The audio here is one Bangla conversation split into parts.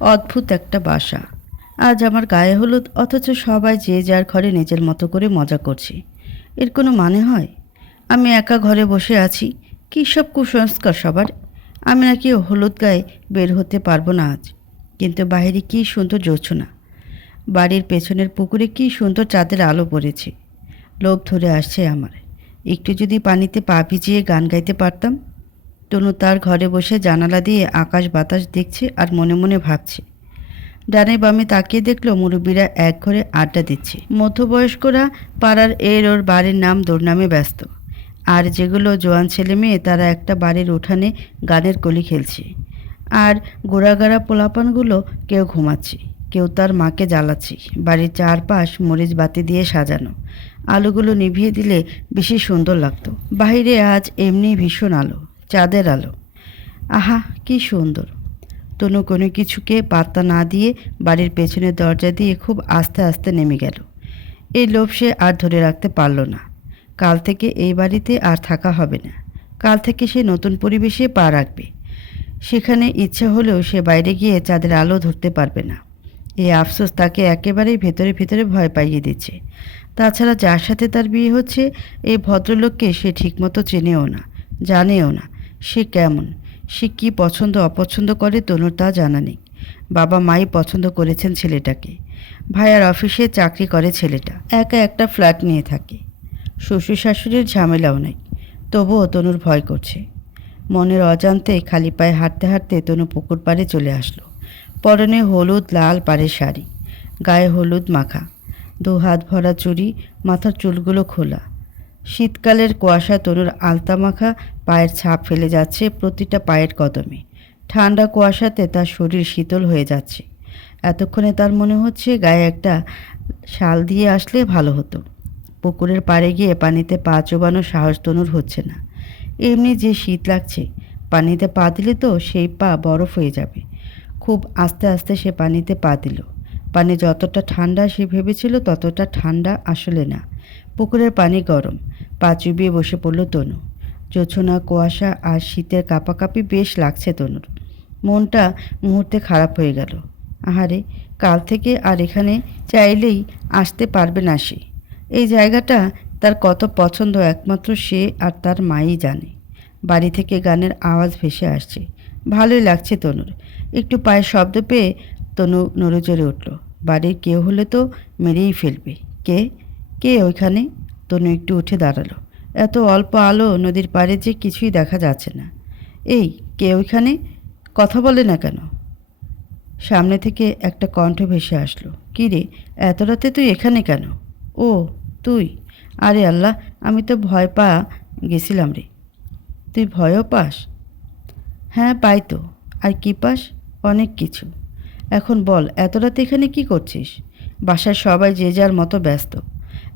অদ্ভুত একটা বাসা। আজ আমার গায়ে হলুদ, অথচ সবাই যে যার ঘরে নিজের মতো করে মজা করছে। এর কোনো মানে হয়? আমি একা ঘরে বসে আছি, কী সব কুসংস্কার সবার? আমি নাকি হলুদ গায়ে বের হতে পারব না আজ। কিন্তু বাইরে কী সুন্দর জোছনা বাড়ির পেছনের পুকুরে কী সুন্দর চাঁদের আলো পড়েছে। লোভ ধরে আসছে আমার। একটু যদি পানিতে পা ভিজিয়ে গান গাইতে পারতাম। তনু তার ঘরে বসে জানালা দিয়ে আকাশ বাতাস দেখছে আর মনে মনে ভাবছে। ডানে বামে তাকিয়ে দেখল মুরব্বীরা এক ঘরে আড্ডা দিচ্ছে। মধ্যবয়স্করা পাড়ার এর ওর বাড়ির নাম দুর্নামে ব্যস্ত। আর যেগুলো জোয়ান ছেলে মেয়ে, তারা একটা বাড়ির উঠানে গানের কলি খেলছে। আর গোড়াগাড়া পোলাপানগুলো কেউ ঘুমাচ্ছে, কেউ তার মাকে জ্বালাচ্ছে। বাড়ির চারপাশ মরিচ বাতি দিয়ে সাজানো। আলোগুলো নিভিয়ে দিলে বেশি সুন্দর লাগতো। বাইরে আজ এমনি ভীষণ আলো। চাঁদের আলো। আহা, কি সুন্দর। তনু কোনো কিছুকে পাত্তা না দিয়ে বাড়ির পেছনের দরজা দিয়ে খুব আস্তে আস্তে নেমে গেল। এই লোভ সে আর ধরে রাখতে পারল না। কাল থেকে এই বাড়িতে আর থাকা হবে না। কাল থেকে সে নতুন পরিবেশে পা রাখবে। সেখানে ইচ্ছা হলেও সে বাইরে গিয়ে চাঁদের আলো ধরতে পারবে না। এই আফসোস তাকে একেবারেই ভেতরে ভেতরে ভয় পাইয়ে দিচ্ছে। তাছাড়া যার সাথে তার বিয়ে হচ্ছে, এই ভদ্রলোককে সে ঠিকমতো চেনেও না, জানেও না। সে কেমন? সে কী পছন্দ, অপছন্দ করে তনুর তা জানা নেই। বাবা মাই পছন্দ করেছেন ছেলেটাকে। ভাইয়ার অফিসে চাকরি করে ছেলেটা। একা একটা ফ্ল্যাট নিয়ে থাকে। শ্বশুর শাশুড়ির ঝামেলাও নেই। তবুও তনুর ভয় করছে। মনের অজান্তে খালি পায়ে হাঁটতে হাঁটতে তনু পুকুর পাড়ে চলে আসলো। পরনে হলুদ, লাল পাড়ের শাড়ি। গায়ে হলুদ মাখা। দু হাত ভরা চুড়ি, মাথার চুলগুলো খোলা। শীতকালের কুয়াশা তনুর আলতা মাখা পায়ের ছাপ ফেলে যাচ্ছে প্রতিটা পায়ের কদমে। ঠান্ডা কুয়াশাতে তার শরীর শীতল হয়ে যাচ্ছে। এতক্ষণে তার মনে হচ্ছে গায়ে একটা শাল দিয়ে আসলে ভালো হতো। পুকুরের পাড়ে গিয়ে পানিতে পা চোবানোর সাহস তনুর হচ্ছে না। এমনি যে শীত লাগছে, পানিতে পা দিলে তো সেই পা বরফ হয়ে যাবে। খুব আস্তে আস্তে সে পানিতে পা দিল। পানি যতটা ঠান্ডা সে ভেবেছিল ততটা ঠান্ডা আসলে না। পুকুরের পানি গরম। পা চুবিয়ে বসে পড়ল তনু। জোছনা, কুয়াশা আর শীতের কাঁপাকাঁপি বেশ লাগছে তনুর। মনটা মুহূর্তে খারাপ হয়ে গেল। আহারে, কাল থেকে আর এখানে চাইলেই আসতে পারবে না সে। এই জায়গাটা তার কত পছন্দ, একমাত্র সে আর তার মাই জানে। বাড়ি থেকে গানের আওয়াজ ভেসে আসছে। ভালোই লাগছে তনুর। একটু পায়ের শব্দ পেয়ে তনু নড়ে চড়ে উঠল। বাড়ির কেউ হলে তো মেরেই ফেলবে। কে? কে ওইখানে? তনু একটু উঠে দাঁড়াল। এত অল্প আলো নদীর পাড়ে যে কিছুই দেখা যাচ্ছে না। এই, কে ওইখানে? কথা বলে না কেন? সামনে থেকে একটা কণ্ঠ ভেসে আসলো। কী রে, এত রাতে তুই এখানে কেন? ও, তুই? আরে আল্লাহ, আমি তো ভয় পা গেছিলাম রে। তুই ভয়ও পাস? হ্যাঁ পাই তো। আর কি পাস? অনেক কিছু। এখন বল, এত রাতে এখানে কি করছিস? বাসার সবাই যে যার মতো ব্যস্ত।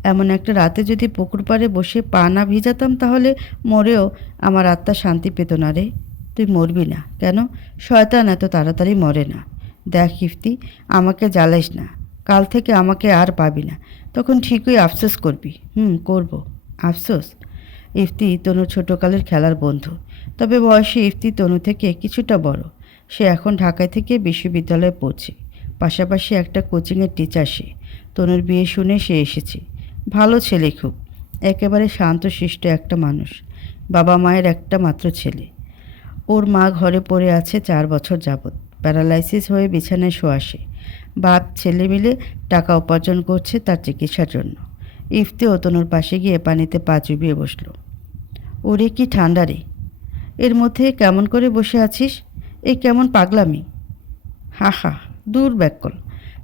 এমন একটা রাতে যদি পুকুর পাড়ে বসে পা না ভিজাতাম তাহলে মরেও আমার আত্মা শান্তি পেত না রে। তুই মরবি না। কেন? শয়তান এত তাড়াতাড়ি মরে না। দেখ ইফতি আমাকে জ্বালাইস না। কাল থেকে আমাকে আর পাবি না। তখন ঠিকই আফসোস করবি। হুম, করব। আফসোস? ইফতি তনুর ছোটোকালের খেলার বন্ধু। তবে বয়সে ইফতি তনু থেকে কিছুটা বড়। সে এখন ঢাকায় থেকে বিশ্ববিদ্যালয়ে পড়ছে। পাশাপাশি একটা কোচিংয়ের টিচার সে। তনুর বিয়ে শুনে সে এসেছে। ভালো ছেলে খুব। একেবারে শান্তশিষ্ট একটা মানুষ। বাবা মায়ের একটা মাত্র ছেলে। ওর মা ঘরে পড়ে আছে চার বছর যাবৎ। প্যারালাইসিস হয়ে বিছানায় শোয়াশে বাপ, ছেলে মিলে টাকা উপার্জন করছে তার চিকিৎসার জন্য। ইফতি তনুর পাশে গিয়ে পানিতে পা চুবিয়ে বসল। ওরে কি ঠান্ডা রে। এর মধ্যে কেমন করে বসে আছিস? এই কেমন পাগলামি। হা হা, দূর ব্যাকল।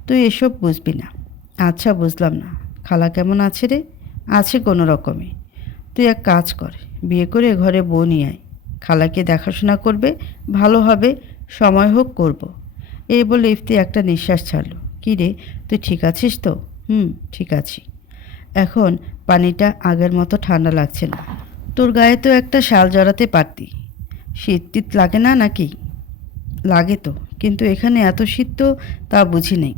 তুই এসব বুঝবি না। আচ্ছা বুঝলাম না। কেমন আছে রে? আছে কোনো রকমে। তুই এক কাজ কর, বিয়ে করে ঘরে বউ নিয়ে আয়। খালাকে দেখাশোনা করবে, ভালো হবে, সময় হোক করব। এই বলে ইফতি একটা নিঃশ্বাস ছাড়লো। কী রে, তুই ঠিক আছিস তো? হুম, ঠিক আছি। এখন পানিটা আগের মতো ঠান্ডা লাগছে না। তোর গায়ে তো একটা শাল জড়াতে পারতি। শীত টিত লাগে না নাকি? লাগে তো, কিন্তু এখানে এত শীত তো তা বুঝি নেই।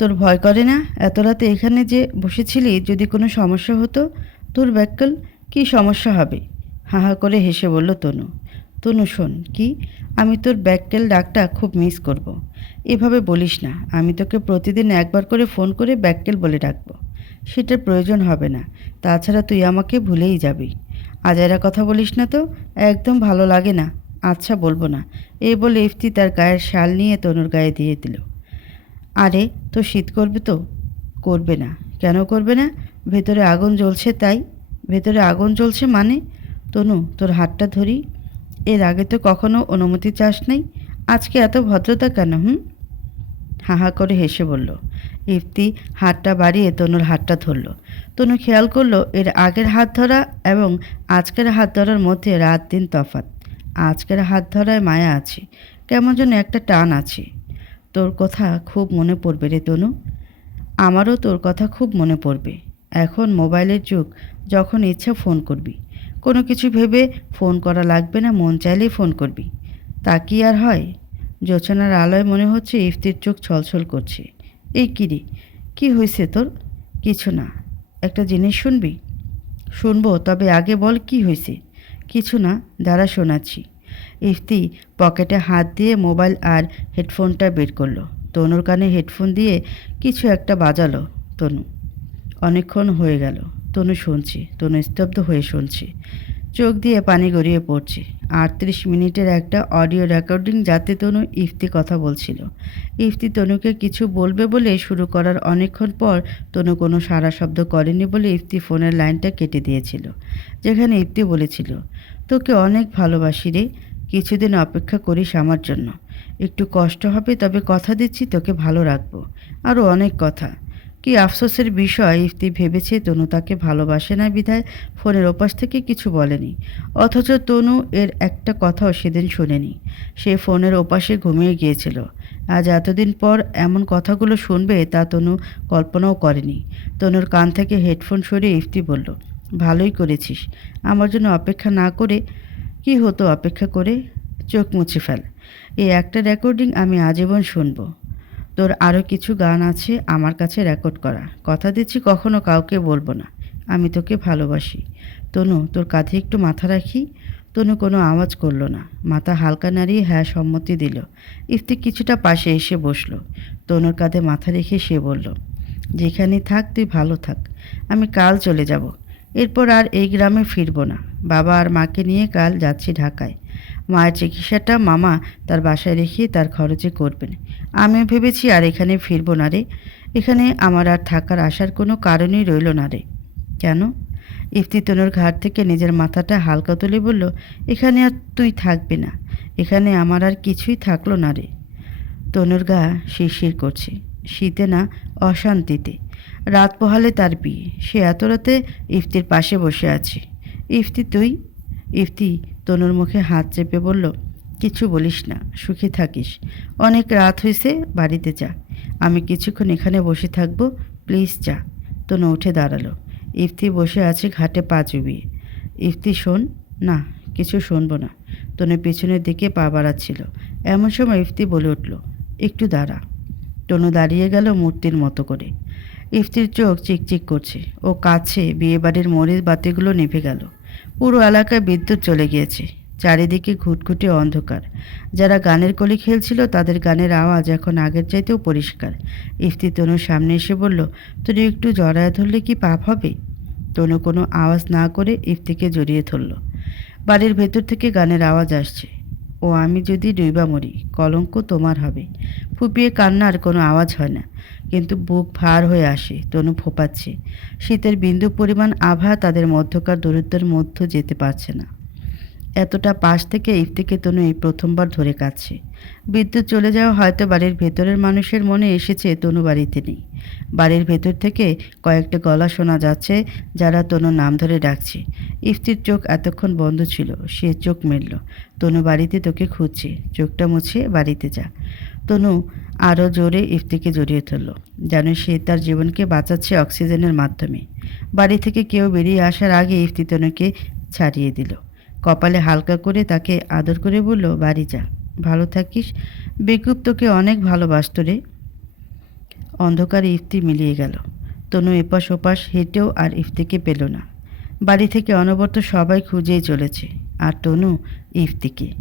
তোর ভয় করে না? এত রাতে এখানে যে বসেছিলি যদি কোনো সমস্যা হতো? তোর ব্যাকল কী সমস্যা হবে? হা হা করে হেসে বলল, তনু তনু শোন, কি? আমি তোর ব্যাকটেল ডাকটা খুব মিস করব। এভাবে বলিস না। আমি তোকে প্রতিদিন একবার করে ফোন করে ব্যাকটেল বলে ডাকবো। সেটার প্রয়োজন হবে না। তাছাড়া তুই আমাকে ভুলেই যাবি। আজাইরা কথা বলিস না তো? একদম ভালো লাগে না। আচ্ছা বলব না। এই বলে ইফতি তার গায়ের শাল নিয়ে তনুর গায়ে দিয়ে দিল। আরে, তো শীত করবে তো? করবে না। কেন করবে না? ভেতরে আগুন জ্বলছে তাই। ভেতরে আগুন জ্বলছে মানে? তনু, তোর হাতটা ধরি। এর আগে তো কখনো অনুমতি চাস নাই। আজকে এত ভদ্রতা কেন, হুম? হা হা করে হেসে বলল। ইফতি, হাতটা বাড়িয়ে তনুর হাতটা ধরল। তনু খেয়াল করল, এর আগের হাত ধরা এবং আজকের হাত ধরার মধ্যে রাত দিন তফাত আজকের হাত ধরায় মায়া আছে। কেমন যেন একটা টান আছে। তোর কথা খুব মনে পড়বে রে তনু। আমারও তোর কথা খুব মনে পড়বে। এখন মোবাইলের যুগ, যখন ইচ্ছা ফোন করবি। কোনো কিছু ভেবে ফোন করা লাগবে না, মন চাইলেই ফোন করবি। তা কি আর হয়? জোছনার আলোয় মনে হচ্ছে ইফতির চোখ ছলছল করছে। এই কিরে কি হয়েছে তোর? কিছু না। একটা জিনিস শুনবি? শুনব, তবে আগে বল কি হয়েছে কিছু না দ্বারা শোনাচ্ছি। ইফতি পকেটে হাত দিয়ে মোবাইল আর হেডফোনটা বের করল। তনুর কানে হেডফোন দিয়ে কিছু একটা বাজালো তনু। অনেকক্ষণ হয়ে গেল। তনু শুনছি, তনু স্তব্ধ হয়ে শুনছি। চোখ দিয়ে পানি গড়িয়ে পড়ছে। আটত্রিশ মিনিটের একটা অডিও রেকর্ডিং যাতে তনু ইফতি কথা বলছিল। ইফতি তনুকে কিছু বলবে বলে শুরু করার অনেকক্ষণ পর তনু কোনো সারা শব্দ করেনি বলে ইফতি ফোনের লাইনটা কেটে দিয়েছিল, যেখানে ইফতি বলেছিল, তোকে অনেক ভালোবাসি রে কিছুদিন অপেক্ষা করিস আমার জন্য। একটু কষ্ট হবে, তবে কথা দিচ্ছি, তোকে ভালো রাখব। আরও অনেক কথা। কি আফসোসের বিষয়, ইফতি ভেবেছে তনু তাকে ভালোবাসে না বিধায় ফোনের ওপাশ থেকে কিছু বলেনি। অথচ তনু এর একটা কথাও সেদিন শোনেনি। সে ফোনের ওপাশে ঘুমিয়ে গিয়েছিল। আজ এতদিন পর এমন কথাগুলো শুনবে তা তনু কল্পনাও করেনি। তনুর কান থেকে হেডফোন সরিয়ে ইফতি বলল, ভালোই করেছিস। আমার জন্য অপেক্ষা না করে কি হতো অপেক্ষা করে? চোখ মুছে ফেল। এই একটা রেকর্ডিং আমি আজীবন শুনব। তোর আরও কিছু গান আছে আমার কাছে রেকর্ড করা। কথা দিচ্ছি কখনো কাউকে বলব না। আমি তোকে ভালোবাসি। তনু, তোর কাঁধে একটু মাথা রাখি। তনু কোনো আওয়াজ করল না। মাথা হালকা নাড়িয়ে হ্যাঁ সম্মতি দিল। ইফতি কিছুটা পাশে এসে বসল। তনুর কাঁধে মাথা রেখে সে বলল যেখানে থাক তুই ভালো থাক। আমি কাল চলে যাব। এরপর আর এই গ্রামে ফিরবো না। বাবা আর মাকে নিয়ে কাল যাচ্ছি ঢাকায়। মায়ের চিকিৎসাটা মামা তার বাসায় রেখে তার খরচে করবেন। আমি ভেবেছি আর এখানে ফিরবো না রে। এখানে আমার আর থাকার আসার কোনো কারণই রইল না রে। কেন? ইফতি তনুর ঘাট থেকে নিজের মাথাটা হালকা তুলে বলল, এখানে আর তুই থাকবি না। এখানে আমার আর কিছুই থাকল না রে। তনুর গা শিরশির করছে। শীতে না অশান্তিতে। রাত পোহালে তার বিয়ে। সে এত রাতে ইফতির পাশে বসে আছে। ইফতি তুই? ইফতি তনুর মুখে হাত চেপে বলল, কিছু বলিস না, সুখী থাকিস। অনেক রাত হয়েছে বাড়িতে যা। আমি কিছুক্ষণ এখানে বসে থাকব, প্লিজ যা। তনু উঠে দাঁড়াল। ইফতি বসে আছে ঘাটে পা চুবিয়ে। ইফতি, শোন। না, কিছু শুনব না। তনু পেছনের দিকে পা বাড়াচ্ছিল। এমন সময় ইফতি বলে উঠল, একটু দাঁড়া। তনু দাঁড়িয়ে গেল মূর্তির মতো করে। ইফতির চোখ চিকচিক করছে। ও কাছে বিয়েবাড়ির মরিচ বাতিগুলো নিভে গেল। পুরো এলাকায় বিদ্যুৎ চলে গিয়েছে। চারিদিকে ঘুটঘুটে অন্ধকার। যারা গানের কলি খেলছিল, তাদের গানের আওয়াজ এখন আগের চাইতেও পরিষ্কার। ইফতি তনুর সামনে এসে বলল তুই একটু জড়ায় ধরলে কি পাপ হবে? তনু কোনো আওয়াজ না করে ইফতিকে জড়িয়ে ধরল। বাড়ির ভেতর থেকে গানের আওয়াজ আসছে। ও আমি যদি ডুইবা মরি, কলঙ্ক তোমার হবে। ফুপিয়ে কান্নার কোনো আওয়াজ হয় না, কিন্তু বুক ভার হয়ে আসে, তনু ফোপাচ্ছে। শীতের বিন্দু পরিমাণ আভা তাদের মধ্যকার দূরত্বের মধ্যে যেতে পারছে না। এতটা পাশ থেকে ইফতিকে তনু এই প্রথমবার ধরে কাছে বিদ্যুৎ চলে যাওয়া হয়তো বাড়ির ভেতরের মানুষের মনে এসেছে তনু বাড়িতে নেই। বাড়ির ভেতর থেকে কয়েকটা গলা শোনা যাচ্ছে, যারা তনু নাম ধরে ডাকছে। ইফতির চোখ এতক্ষণ বন্ধ ছিল, সে চোখ মেলল। তনু, বাড়িতে তোকে খুঁজছে। চোখটা মুছে বাড়িতে যা। তনু আরও জোরে ইফতিকে জড়িয়ে ধরল, যেন সে তার জীবনকে বাঁচাচ্ছে অক্সিজেনের মাধ্যমে। বাড়ি থেকে কেউ বেরিয়ে আসার আগে ইফতি তনুকে ছাড়িয়ে দিল। কপালে হালকা করে তাকে আদর করে বলল, বাড়ি যা। ভালো থাকিস। বেকুব তোকে অনেক ভালোবাসত রে। অন্ধকারে ইফতি মিলিয়ে গেল। তনু এপাশ ওপাশ হেঁটেও আর ইফতিকে পেল না। বাড়ি থেকে অনবরত সবাই খুঁজেই চলেছে। আর তনু ইফতিকে।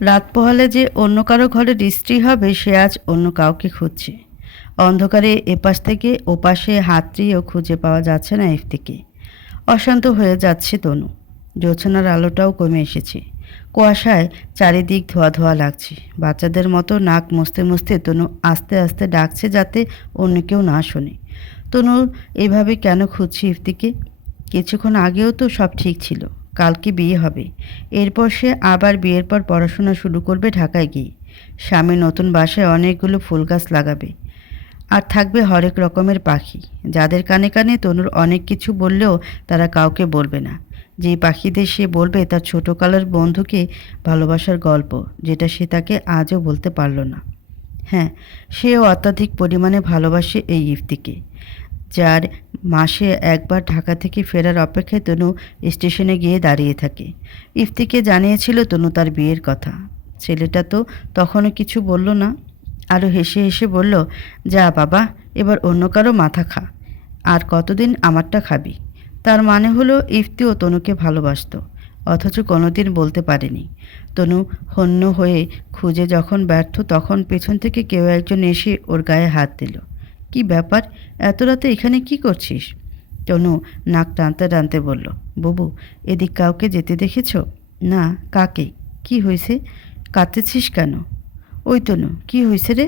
রাত পোহালে যে অন্য কারও ঘরের স্ত্রী হবে, সে আজ অন্য কাউকে খুঁজছে। অন্ধকারে এপাশ থেকে ওপাশে হাতড়িয়েও খুঁজে পাওয়া যাচ্ছে না ইফতিকে। অশান্ত হয়ে যাচ্ছে তনু। জোছনার আলোটাও কমে এসেছে। কুয়াশায় চারিদিক ধোয়া ধোয়া লাগছে। বাচ্চাদের মতো নাক মুছতে মুছতে তনু আস্তে আস্তে ডাকছে যাতে অন্য কেউ না শোনে। তনু, এভাবে কেন খুঁজছে ইফতিকে? কিছুক্ষণ আগেও তো সব ঠিক ছিল, কালকে বিয়ে হবে। এরপর সে আবার বিয়ের পর পড়াশোনা শুরু করবে ঢাকায় গিয়ে। স্বামী নতুন বাসায় অনেকগুলো ফুল গাছ লাগাবে। আর থাকবে হরেক রকমের পাখি। যাদের কানে কানে তনুর অনেক কিছু বললেও তারা কাউকে বলবে না। যে পাখিদের সে বলবে তার ছোটোকালের বন্ধুকে ভালোবাসার গল্প, যেটা সে তাকে আজও বলতে পারল না। হ্যাঁ সেও অত্যাধিক পরিমাণে ভালোবাসে এই ইফতিকে। যার মাসে একবার ঢাকা থেকে ফেরার অপেক্ষায় তনু স্টেশনে গিয়ে দাঁড়িয়ে থাকে। ইফতিকে জানিয়েছিল তনু তার বিয়ের কথা। ছেলেটা তো তখনও কিছু বলল না। আরও হেসে হেসে বলল, যা বাবা, এবার অন্য কারও মাথা খা। আর কতদিন আমারটা খাবি? তার মানে হলো ইফতিও তনুকে ভালোবাসত, অথচ কোনোদিন বলতে পারেনি। তনু হন্য হয়ে খুঁজে যখন ব্যর্থ, তখন পেছন থেকে কেউ একজন এসে ওর গায়ে হাত দিল। কি ব্যাপার? এত রাতে এখানে কি করছিস? টনু নাক টানতে টানতে বলল, বুবু, এদিক কাউকে যেতে দেখেছ? না, কাকে? কি হয়েছে? কাঁদতেছিস কেন? ওই তনু কি হয়েছে রে?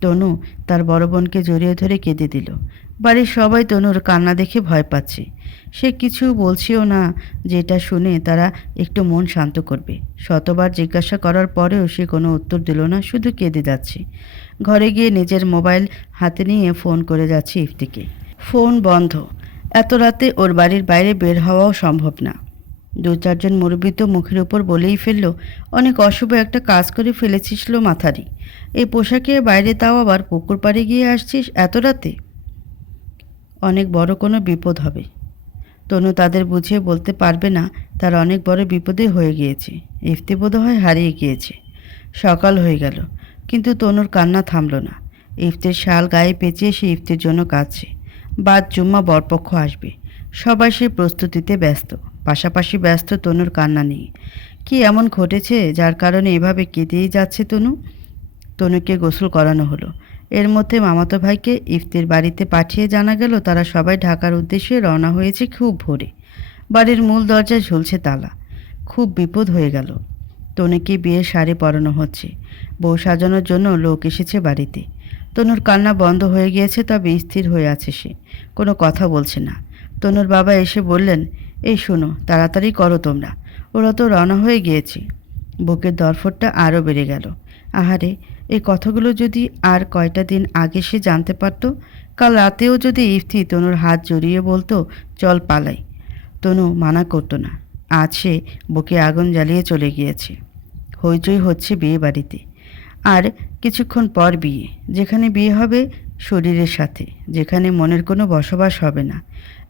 তনু তার বড় বোনকে জড়িয়ে ধরে কেঁদে দিল। বাড়ির সবাই তনুর কান্না দেখে ভয় পাচ্ছে। সে কিছু বলছেও না, যেটা শুনে তারা একটু মন শান্ত করবে। শতবার জিজ্ঞাসা করার পরেও সে কোনো উত্তর দিল না, শুধু কেঁদে যাচ্ছে। ঘরে গিয়ে নিজের মোবাইল হাতে নিয়ে ফোন করে যাচ্ছে ইফতিকে। ফোন বন্ধ। এত রাতে ওর বাড়ির বাইরে বের হওয়াও সম্ভব না। দু চারজন মুরব্বী তো মুখের উপর বলেই ফেলল, অনেক অশুভ একটা কাজ করে ফেলেছিস মাথারি। এই পোশাকে বাইরে তাও আবার পুকুর পাড়ে গিয়ে আসছিস এত রাতে? অনেক বড় কোনো বিপদ হবে। তনু তাদের বুঝিয়ে বলতে পারবে না, তার অনেক বড় বিপদে হয়ে গিয়েছে। ইফতি বোধ হয় হারিয়ে গিয়েছে। সকাল হয়ে গেল, কিন্তু তনুর কান্না থামল না। ইফতির শাল গায়ে পেঁচিয়ে সে ইফতির জন্য কাঁদছে। বাদ জুম্মা বরপক্ষ আসবে। সবাই সে প্রস্তুতিতে ব্যস্ত। পাশাপাশি ব্যস্ত তনুর কান্না নিয়ে কি এমন ঘটেছে, যার কারণে এভাবে কেঁদেই যাচ্ছে তনু? তনুকে গোসল করানো হলো। এর মধ্যে মামাতো ভাইকে ইফতির বাড়িতে পাঠিয়ে জানা গেল তারা সবাই ঢাকার উদ্দেশ্যে রওনা হয়েছে খুব ভোরে। বাড়ির মূল দরজায় ঝুলছে তালা। খুব বিপদ হয়ে গেল। তনুকে বিয়ের শাড়ি পরানো হচ্ছে। বউ সাজানোর জন্য লোক এসেছে বাড়িতে। তনুর কান্না বন্ধ হয়ে গিয়েছে, তবে স্থির হয়ে আছে সে। কোনো কথা বলছে না। তনুর বাবা এসে বললেন, এই শোনো, তাড়াতাড়ি করো তোমরা। ওরা তো রওনা হয়ে গিয়েছে। বুকের দরফটটা আরও বেড়ে গেল। আহারে এই কথাগুলো যদি আর কয়টা দিন আগে সে জানতে পারতো, কাল রাতেও যদি ইফতি তনুর হাত জড়িয়ে বলতো, চল পালাই। তনু মানা করতো না। আজ সে বুকে আগুন জ্বালিয়ে চলে গিয়েছে। হইচই হচ্ছে বিয়ে বাড়িতে। আর কিছুক্ষণ পর বিয়ে। যেখানে বিয়ে হবে শরীরের সাথে, যেখানে মনের কোনো বসবাস হবে না।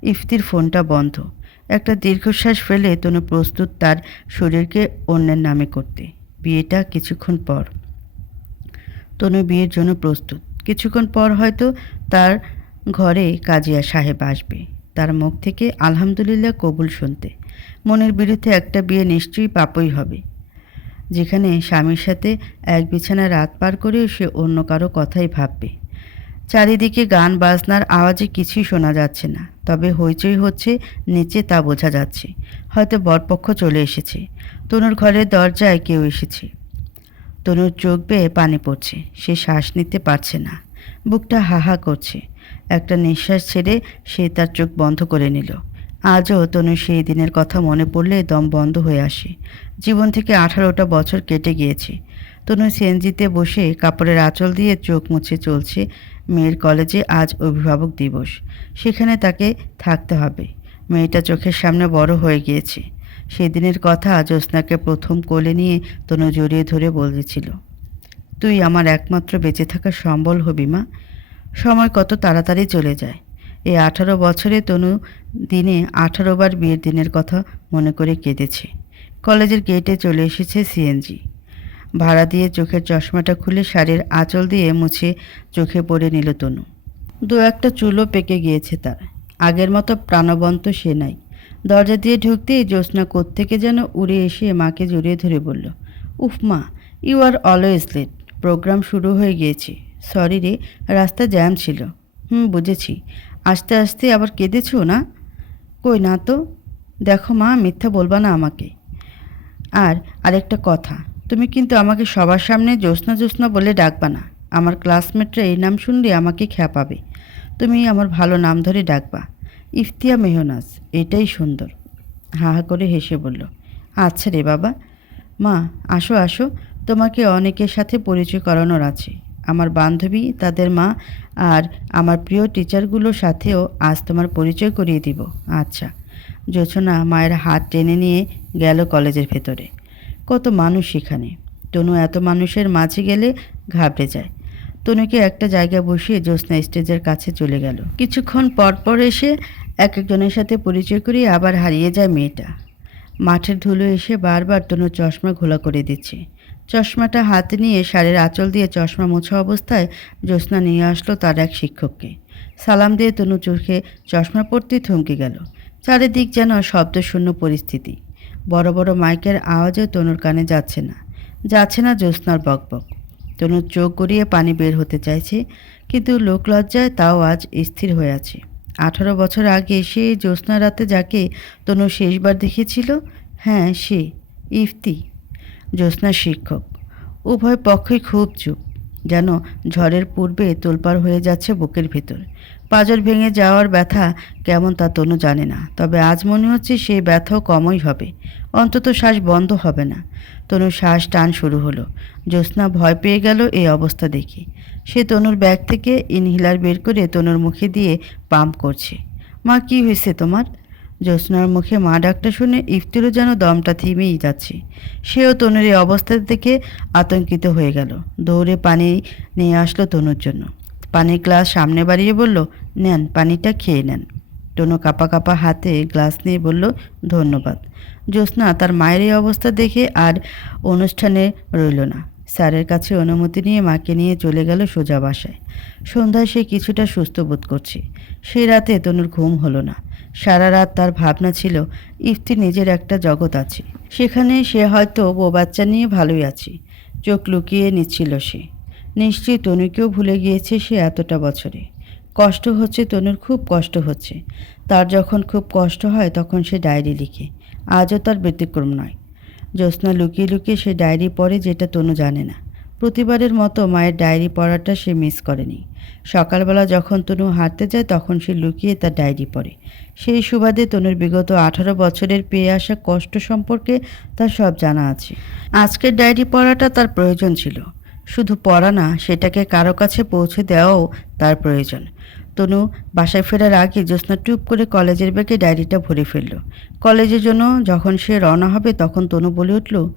ইফতির ফোনটা বন্ধ। একটা দীর্ঘশ্বাস ফেলে তনু প্রস্তুত তার শরীরকে অন্যের নামে করতে। বিয়েটা কিছুক্ষণ পর। তনু বিয়ের জন্য প্রস্তুত। কিছুক্ষণ পর হয়তো তার ঘরে কাজিয়া সাহেব আসবে। তার মুখ থেকে আলহামদুলিল্লাহ কবুল শুনতে। মনের বিরুদ্ধে একটা বিয়ে নিশ্চয়ই পাপই হবে। যেখানে স্বামীর সাথে এক বিছানায় রাত পার করেও সে অন্য কারও কথাই ভাববে। চারিদিকে গান, বাজনার আওয়াজে কিছুই শোনা যাচ্ছে না। তবে হইচই হচ্ছে, নিচে তা বোঝা যাচ্ছে। হয়তো বরপক্ষ চলে এসেছে। তনুর ঘরের দরজায় কেউ এসেছে। তনুর চোখ বেয়ে পানি পড়ছে। সে শ্বাস নিতে পারছে না। বুকটা হাহা করছে। একটা নিঃশ্বাস ছেড়ে সে তার চোখ বন্ধ করে নিল। আজও তনু সেই দিনের কথা মনে পড়লে দম বন্ধ হয়ে আসে। জীবন থেকে আঠারোটা বছর কেটে গিয়েছে। তনু সিএনজিতে বসে কাপড়ের আঁচল দিয়ে চোখ মুছে চলছে মেয়ের কলেজে আজ অভিভাবক দিবস। সেখানে তাকে থাকতে হবে। মেয়েটা চোখের সামনে বড় হয়ে গিয়েছে। সেদিনের কথা জ্যোৎস্নাকে প্রথম কোলে নিয়ে তনু জড়িয়ে ধরে বলেছিল তুই আমার একমাত্র বেঁচে থাকার সম্বল হবি, মা। সময় কত তাড়াতাড়ি চলে যায়। এই আঠারো বছরে তনু দিনে আঠারো বার বিয়ের দিনের কথা মনে করে কেঁদেছে। কলেজের গেটে চলে এসেছে সিএনজি। ভাড়া দিয়ে চোখের চশমাটা খুলে শাড়ির আঁচল দিয়ে মুছে চোখে পড়ে নিল তনু। দু একটা চুলও পেকে গিয়েছে তার। আগের মতো প্রাণবন্ত সে নাই। দরজা দিয়ে ঢুকতেই জ্যোৎস্না কোত্থেকে যেন উড়ে এসে মাকে জড়িয়ে ধরে বলল, উফ মা you are always late program শুরু হয়ে গিয়েছে। সরি রে, রাস্তা জ্যাম ছিল। হুম, বুঝেছি। আস্তে আস্তে আবার কেঁদেছো না? কই না তো? দেখো মা, মিথ্যা বলবা না আমাকে। আর আরেকটা কথা, তুমি কিন্তু আমাকে সবার সামনে জ্যোৎস্না জ্যোৎস্না বলে ডাকবা না। আমার ক্লাসমেটরা এই নাম শুনলে আমাকে খ্যাপাবে। তুমি আমার ভালো নাম ধরে ডাকবা। ইফতিয়া মেহনাজ, এটাই সুন্দর। হা হা করে হেসে বলল আচ্ছা রে বাবা। মা, আসো আসো। তোমাকে অনেকের সাথে পরিচয় করানোর আছে। আমার বান্ধবী, তাদের মা আর আমার প্রিয় টিচারগুলোর সাথেও আজ তোমার পরিচয় করিয়ে দিব। আচ্ছা। জোছনা মায়ের হাত টেনে নিয়ে গেল কলেজের ভেতরে। কত মানুষ সেখানে তনু এত মানুষের মাঝে গেলে ঘাবড়ে যায়। তনুকে একটা জায়গায় বসিয়ে জ্যোৎস্না স্টেজের কাছে চলে গেল। কিছুক্ষণ পর পর এসে এক একজনের সাথে পরিচয় করিয়ে আবার হারিয়ে যায় মেয়েটা। মাঠের ধুলো এসে বারবার তনু চশমা ঘোলা করে দিচ্ছে। চশমাটা হাতে নিয়ে শাড়ির আঁচল দিয়ে চশমা মোছা অবস্থায় জ্যোৎস্না নিয়ে আসলো তার এক শিক্ষককে। সালাম দিয়ে তনু চোখে চশমা পড়তেই থমকে গেল। চারিদিক যেন শব্দশূন্য পরিস্থিতি। বড় বড় মাইকের আওয়াজও তনুর কানে যাচ্ছে না। যাচ্ছে না জ্যোৎস্নার বকবক। তনুর চোখ গড়িয়ে পানি বের হতে চাইছে, কিন্তু লোকলজ্জায় তাও আজ স্থির হয়ে আছে। আঠারো বছর আগে সে জ্যোৎস্না রাতে যাকে তনু শেষবার দেখেছিল? হ্যাঁ সে, ইফতি জ্যোৎস্নার শিক্ষক। উভয় পক্ষই খুব চুপ, যেন ঝড়ের পূর্বে তোলপাড় হয়ে যাচ্ছে বুকের ভেতর। পাজর ভেঙে যাওয়ার ব্যথা কেমন তা তনু জানে না, তবে আজ মনে হচ্ছে সেই ব্যথাও কমই হবে। অন্তত শ্বাস বন্ধ হবে না। তনুর শ্বাস টান শুরু হলো। জ্যোৎস্না ভয় পেয়ে গেল এই অবস্থা দেখে। সে তনুর ব্যাগ থেকে ইনহিলার বের করে তনুর মুখে দিয়ে পাম্প করছে। মা, কি হয়েছে তোমার? জ্যোৎস্নার মুখে মা ডাকটা শুনে ইফতিরও যেন দমটা থিমেই যাচ্ছে। সেও তনুর এই অবস্থা দেখে আতঙ্কিত হয়ে গেল। দৌড়ে পানি নিয়ে আসলো তনুর জন্য। পানির গ্লাস সামনে বাড়িয়ে বলল, নেন, পানিটা খেয়ে নেন। তনু কাপা কাপা হাতে গ্লাস নিয়ে বলল, ধন্যবাদ। জ্যোৎস্না তার মায়ের এই অবস্থা দেখে আর অনুষ্ঠানে রইল না। স্যারের কাছে অনুমতি নিয়ে মাকে নিয়ে চলে গেল সোজা বাসায়। সন্ধ্যায় সে কিছুটা সুস্থ বোধ করছে। সেই রাতে তনুর ঘুম হলো না। সারা রাত তার ভাবনা ছিল, ইফতি নিজের একটা জগৎ আছে। সেখানে সে হয়তো বউ বাচ্চা নিয়ে ভালোই আছে। চোখ লুকিয়ে নিচ্ছিল সে। নিশ্চয়ই তনুকেও ভুলে গিয়েছে সে এতটা বছরে। কষ্ট হচ্ছে, তনুর খুব কষ্ট হচ্ছে। তার যখন খুব কষ্ট হয়, তখন সে ডায়েরি লিখে। আজও তার ব্যতিক্রম নয়। জ্যোৎস্না লুকিয়ে লুকিয়ে সে ডায়েরি পড়ে যেটা তনু জানে না। প্রতিবারের মতো মায়ের ডায়েরি পড়াটা সে মিস করেনি। সকালবেলা যখন তনু হাঁটতে যায়, তখন সে লুকিয়ে তার ডায়েরি পড়ে। সেই সুবাদে তনুর বিগত আঠারো বছরের পেয়ে আসা কষ্ট সম্পর্কে তার সব জানা আছে। আজকের ডায়েরি পড়াটা তার প্রয়োজন ছিল। শুধু পড়া না, সেটাকে কারও কাছে পৌঁছে দেওয়াও তার প্রয়োজন। তনু বাসায় ফেরার আগে জ্যোৎস্না টুপ করে কলেজের ব্যাগে ডায়েরিটা ভরে ফেলল। কলেজের জন্য যখন সে রওনা হবে, তখন তনু বলে উঠল,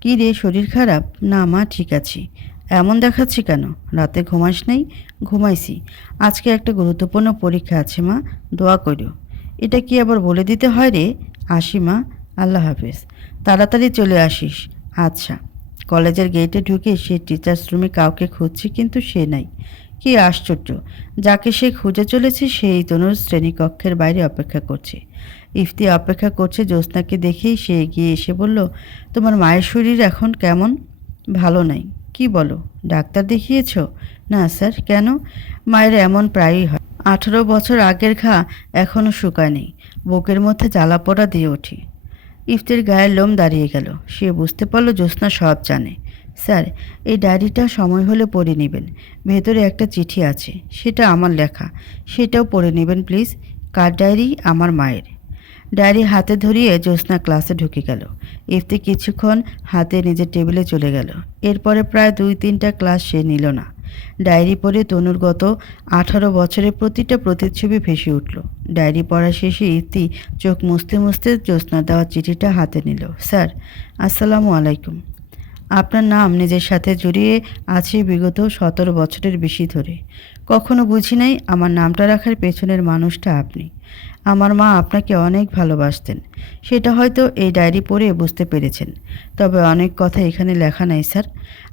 কী রে, শরীর খারাপ? না মা, ঠিক আছি। এমন দেখাচ্ছি কেন? রাতে ঘুমাস নেই? ঘুমাইছি। আজকে একটা গুরুত্বপূর্ণ পরীক্ষা আছে মা, দোয়া করিও এটা কি আবার বলে দিতে হয় রে? আসি মা, আল্লাহ হাফেজ। তাড়াতাড়ি চলে আসিস। আচ্ছা। কলেজের গেটে ঢুকে সে টিচার্স রুমে কাউকে খুঁজছে কিন্তু সে নাই। কি আশ্চর্য! যাকে সে খুঁজে চলেছে, সেই তনুর শ্রেণীকক্ষের বাইরে অপেক্ষা করছে। ইফতি অপেক্ষা করছে জ্যোৎস্নাকে দেখেই সে এগিয়ে এসে বলল, তোমার মায়ের শরীর এখন কেমন? ভালো নাই। কি বলো? ডাক্তার দেখিয়েছ? না, স্যার। কেন? মায়ের এমন প্রায়ই হয়। আঠারো বছর আগের ঘা এখনও শুকায়নি বুকের মধ্যে জ্বালা পোড়া দিয়ে ওঠে। ইফতির গায়ের লোম দাঁড়িয়ে গেল। সে বুঝতে পারল জ্যোৎস্না সব জানে। স্যার, এই ডায়েরিটা সময় হলে পড়ে নেবেন। ভেতরে একটা চিঠি আছে। সেটা আমার লেখা। সেটাও পড়ে নেবেন, প্লিজ। Car diary? আমার মায়ের। ডায়েরি হাতে ধরিয়ে জ্যোৎস্না ক্লাসে ঢুকে গেল। ইফতি কিছুক্ষণ হাতে নিজের টেবিলে চলে গেল। এরপরে প্রায় দুই তিনটা ক্লাস সে নিল না। ডায়েরি পড়ে তনুর গত আঠারো বছরের প্রতিটা প্রতিচ্ছবি ভেসে উঠল। ডায়েরি পড়া শেষে ইতি চোখ মুছতে মুছতে জ্যোৎস্না দেওয়ার চিঠিটা হাতে নিল। স্যার, আসসালামু আলাইকুম। আপনার নাম নিজের সাথে জড়িয়ে আছে বিগত সতেরো বছরের বেশি ধরে। কখনো বুঝি নাই আমার নামটা রাখার পেছনের মানুষটা আপনি। আমার মা আপনাকে অনেক ভালোবাসতেন। সেটা হয়তো এই ডায়েরি পড়ে বুঝতে পেরেছেন। তবে অনেক কথা এখানে লেখা নাই, স্যার।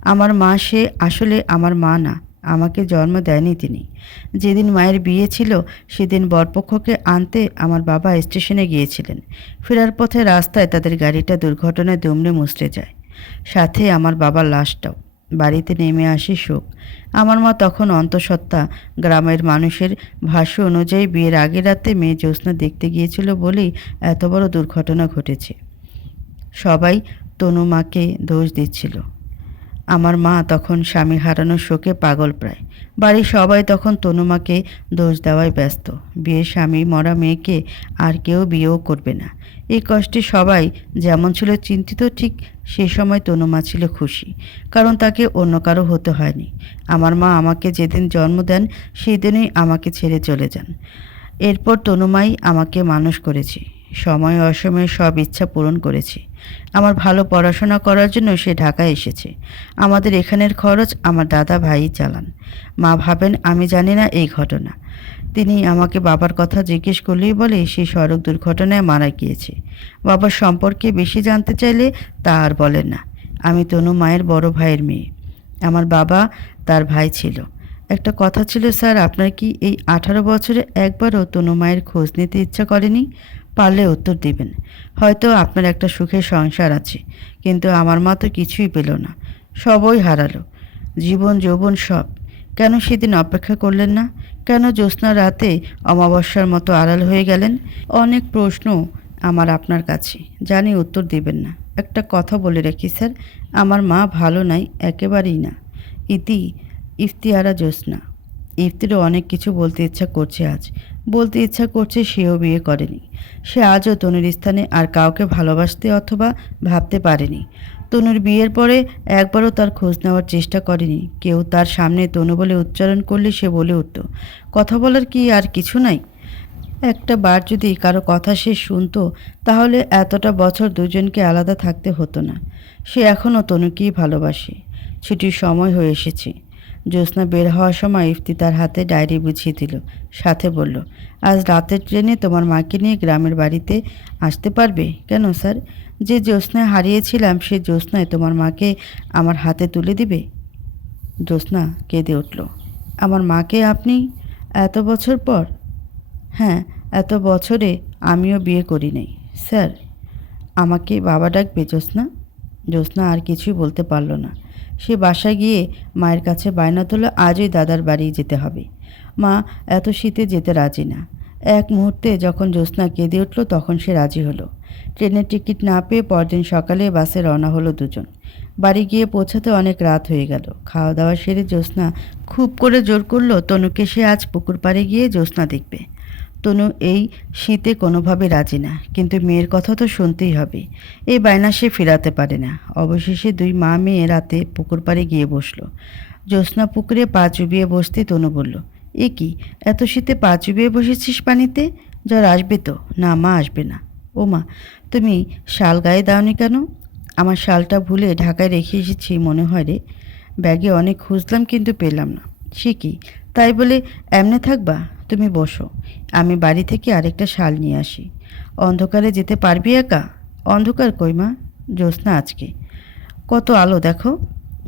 আমার মা, সে আসলে আমার মা না, আমাকে জন্ম দেয়নি তিনি। যেদিন মায়ের বিয়ে ছিল, সেদিন বরপক্ষকে আনতে আমার বাবা স্টেশনে গিয়েছিলেন। ফেরার পথে রাস্তায় তাদের গাড়িটা দুর্ঘটনায় দুমড়ে মুচড়ে যায়। সাথে আমার বাবার লাশটাও। বাড়িতে নেমে আসে শোক। আমার মা তখন অন্তঃসত্ত্বা গ্রামের মানুষের ভাষ্য অনুযায়ী বিয়ের আগের রাতে মেয়ে জ্যোৎস্না দেখতে গিয়েছিল বলেই এত বড় দুর্ঘটনা ঘটেছে। সবাই তনু মাকে দোষ দিচ্ছিল। আমার মা তখন স্বামী হারানোর শোকে পাগল প্রায়। বাড়ির সবাই তখন তনুমাকে দোষ দেওয়ায় ব্যস্ত। বিয়ে স্বামী মরা মেয়েকে আর কেউ বিয়েও করবে না। এই কষ্টে সবাই যেমন ছিল চিন্তিত, ঠিক সে সময় তনুমা ছিল খুশি, কারণ তাকে অন্য কারও হতে হয়নি। আমার মা আমাকে যেদিন জন্ম দেন, সেই দিনই আমাকে ছেড়ে চলে যান। এরপর তনুমাই আমাকে মানুষ করেছে। সময় অসময়ে সব ইচ্ছা পূরণ করেছে। আমার ভালো পড়াশোনা করার জন্য সে ঢাকায় এসেছে। আমাদের এখানের খরচ আমার দাদা ভাই চালান। মা ভাবেন আমি জানি না এই ঘটনা। তিনি আমাকে বাবার কথা জিজ্ঞেস করলেই বলে, সে সড়ক দুর্ঘটনায় মারা গিয়েছে। বাবার সম্পর্কে বেশি জানতে চাইলে তা আর বলেন না। আমি তনু মায়ের বড় ভাইয়ের মেয়ে। আমার বাবা তার ভাই ছিল। একটা কথা ছিল, স্যার, আপনার কি এই আঠারো বছরে একবারও তনু মায়ের খোঁজ নিতে ইচ্ছা করেনি? পারলে উত্তর দিবেন। হয়তো আপনার একটা সুখের সংসার আছে, কিন্তু আমার মা তো কিছুই পেল না, সবই হারালো। জীবন যৌবন সব। কেন সেদিন অপেক্ষা করলেন না? কেন জ্যোৎস্না রাতে অমাবস্যার মতো আড়াল হয়ে গেলেন? অনেক প্রশ্ন আমার আপনার কাছে, জানি উত্তর দিবেন না। একটা কথা বলে রাখি, স্যার, আমার মা ভালো নাই, একেবারেই না। ইতি, ইফতিয়ারা জ্যোৎস্না। ইফতিরও অনেক কিছু বলতে ইচ্ছা করছে আজ। বলতে ইচ্ছা করছে সেও বিয়ে করেনি। সে আজও তনুর স্থানে আর কাউকে ভালোবাসতে অথবা ভাবতে পারেনি। তনুর বিয়ের পরে একবারও তার খোঁজ নেওয়ার চেষ্টা করেনি। কেউ তার সামনে তনু বলে উচ্চারণ করলে সে বলে উঠত, কথা বলার কি আর কিছু নাই? একটা বার যদি কারও কথা সে শুনতো, তাহলে এতটা বছর দুজনকে আলাদা থাকতে হতো না। সে এখনও তনুকেই ভালোবাসে। ছুটির সময় হয়ে এসেছে। জ্যোৎস্না বের হওয়ার সময় ইফতি তার হাতে ডায়েরি বুঝিয়ে দিল। সাথে বলল, আজ রাতের ট্রেনে তোমার মাকে নিয়ে গ্রামের বাড়িতে আসতে পারবে? কেন, স্যার? যে জ্যোৎস্নায় হারিয়েছিলাম, সে জ্যোৎস্নায় তোমার মাকে আমার হাতে তুলে দিবে? জ্যোৎস্না কেঁদে উঠল, আমার মাকে আপনি এত বছর পর? হ্যাঁ এত বছরে আমিও বিয়ে করি নাই, স্যার। আমাকে বাবা ডাকবে, জ্যোৎস্না? জ্যোৎস্না আর কিছুই বলতে পারল না। সে বাসায় গিয়ে মায়ের কাছে বায়না তুলো আজই দাদার বাড়ি যেতে হবে। মা এত শীতে যেতে রাজি না। এক মুহূর্তে যখন জ্যোৎস্না কেঁদে উঠল তখন সে রাজি হলো। ট্রেনের টিকিট না পেয়ে পরদিন সকালে বাসে রওনা হলো দুজন। বাড়ি গিয়ে পৌঁছাতে অনেক রাত হয়ে গেল। খাওয়া দাওয়া সেরে জ্যোৎস্না খুব করে জোর করল, তনুকে সে আজ পুকুর পাড়ে গিয়ে জ্যোৎস্না দেখবে। তনু এই শীতে কোনোভাবে রাজি না। কিন্তু মেয়ের কথা তো শুনতেই হবে। এই বায়না সে ফেরাতে পারে না। অবশেষে দুই মা মেয়ে রাতে পুকুর পাড়ে গিয়ে বসল। জ্যোৎস্না পুকুরে পা চুবিয়ে বসতে তনু বলল, এ কি, এত শীতে পা চুবিয়ে বসেছিস পানিতে? জ্বর আসবে তো? না মা, আসবে না। ও মা, তুমি শাল গায়ে দাওনি কেন? আমার শালটা ভুলে ঢাকায় রেখে এসেছি মনে হয় রে। ব্যাগে অনেক খুঁজলাম কিন্তু পেলাম না। সে কি, তাই বলে এমনে থাকবা? তুমি বসো, আমি বাড়ি থেকে আরেকটা শাল নিয়ে আসি। অন্ধকারে যেতে পারবি একা? অন্ধকার কই মা? জ্যোৎস্না আজকে। কত আলো দেখো।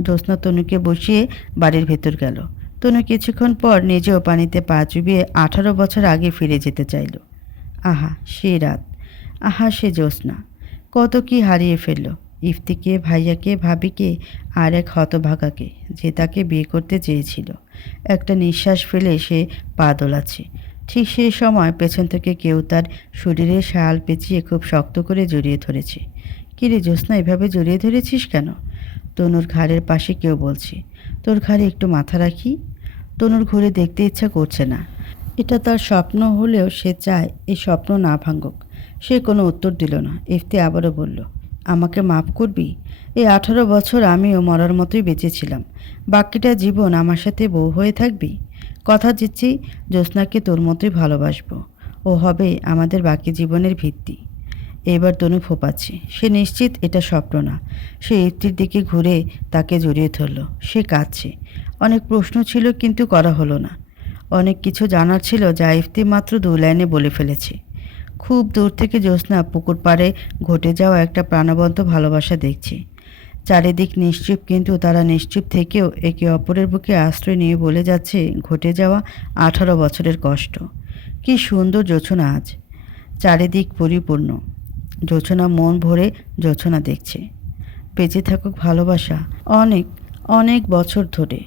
জ্যোৎস্না তনুকে বসিয়ে বাড়ির ভেতর গেল। তনু কিছুক্ষণ পর নিজেও পানিতে পা চুবিয়ে আঠারো বছর আগে ফিরে যেতে চাইল। আহা, সে রাত। আহা, সে জ্যোৎস্না। কত কি হারিয়ে ফেলল। ইফতিকে, ভাইয়াকে, ভাবিকে আর এক হতভাগাকে যে তাকে বিয়ে করতে চেয়েছিল। একটা নিঃশ্বাস ফেলে সে পা দোলাচ্ছে। ঠিক সেই সময় পেছন থেকে কেউ তার শরীরে শাল পেঁচিয়ে খুব শক্ত করে জড়িয়ে ধরেছে। কিরে জ্যোৎস্না, এভাবে জড়িয়ে ধরেছিস কেন? তনুর ঘাড়ের পাশে কেউ বলছে। তোর ঘাড়ে একটু মাথা রাখি। তনুর ঘুরে দেখতে ইচ্ছা করছে না। এটা তার স্বপ্ন হলেও সে চায় এই স্বপ্ন না ভাঙ্গুক সে কোনো উত্তর দিল না। ইফতি আবারও বলল আমাকে মাফ করবি। এই আঠারো বছর আমিও মরার মতোই বেঁচেছিলাম। বাকিটা জীবন আমার সাথে বউ হয়ে থাকবি? কথা দিচ্ছি, জ্যোৎস্নাকে তোর মতোই ভালোবাসবো। ও হবে আমাদের বাকি জীবনের ভিত্তি। এবার তনু ফোপাচ্ছে। সে নিশ্চিত এটা স্বপ্ন না। সে ইফতির দিকে ঘুরে তাকে জড়িয়ে ধরল। সে কাঁদছে। অনেক প্রশ্ন ছিল, কিন্তু করা হলো না। অনেক কিছু জানার ছিল, যা ইফতি মাত্র দু লাইনে বলে ফেলেছে। খুব দূর থেকে জ্যোৎস্না পুকুর পাড়ে ঘটে যাওয়া একটা প্রাণবন্ত ভালোবাসা দেখছে। চারিদিক নিশ্চুপ কিন্তু তারা নিশ্চুপ থেকেও একে অপরের বুকে আশ্রয় নিয়ে বলে যাচ্ছে, ঘটে যাওয়া আঠারো বছরের কষ্ট। কি সুন্দর জোছনা আজ। চারিদিক পরিপূর্ণ। জোছনা মন ভরে জোছনা দেখছে। বেঁচে থাকুক ভালোবাসা অনেক অনেক বছর ধরে।